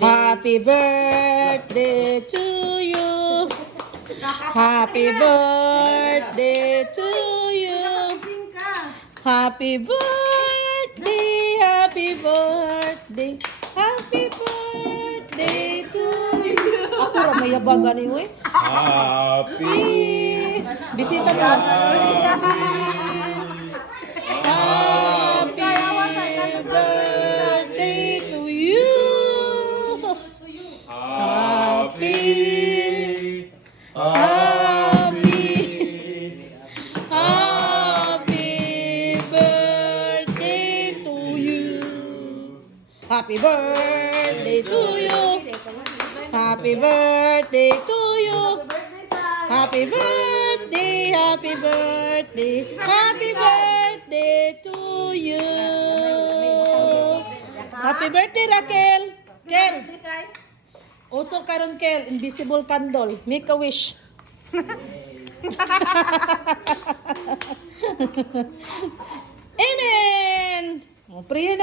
Happy birthday to you. Happy birthday to you. Happy birthday, happy birthday, happy birthday to you. Ako ra may yabagan ni oy. Happy Bisita mo. Happy birthday to you. Happy birthday to you. Happy birthday to you. Happy birthday to you. Happy birthday, happy birthday, happy birthday to you. Happy birthday, Raquel. Kel. Also karon Kel, invisible candle. Make a wish. Amen. Prayer na.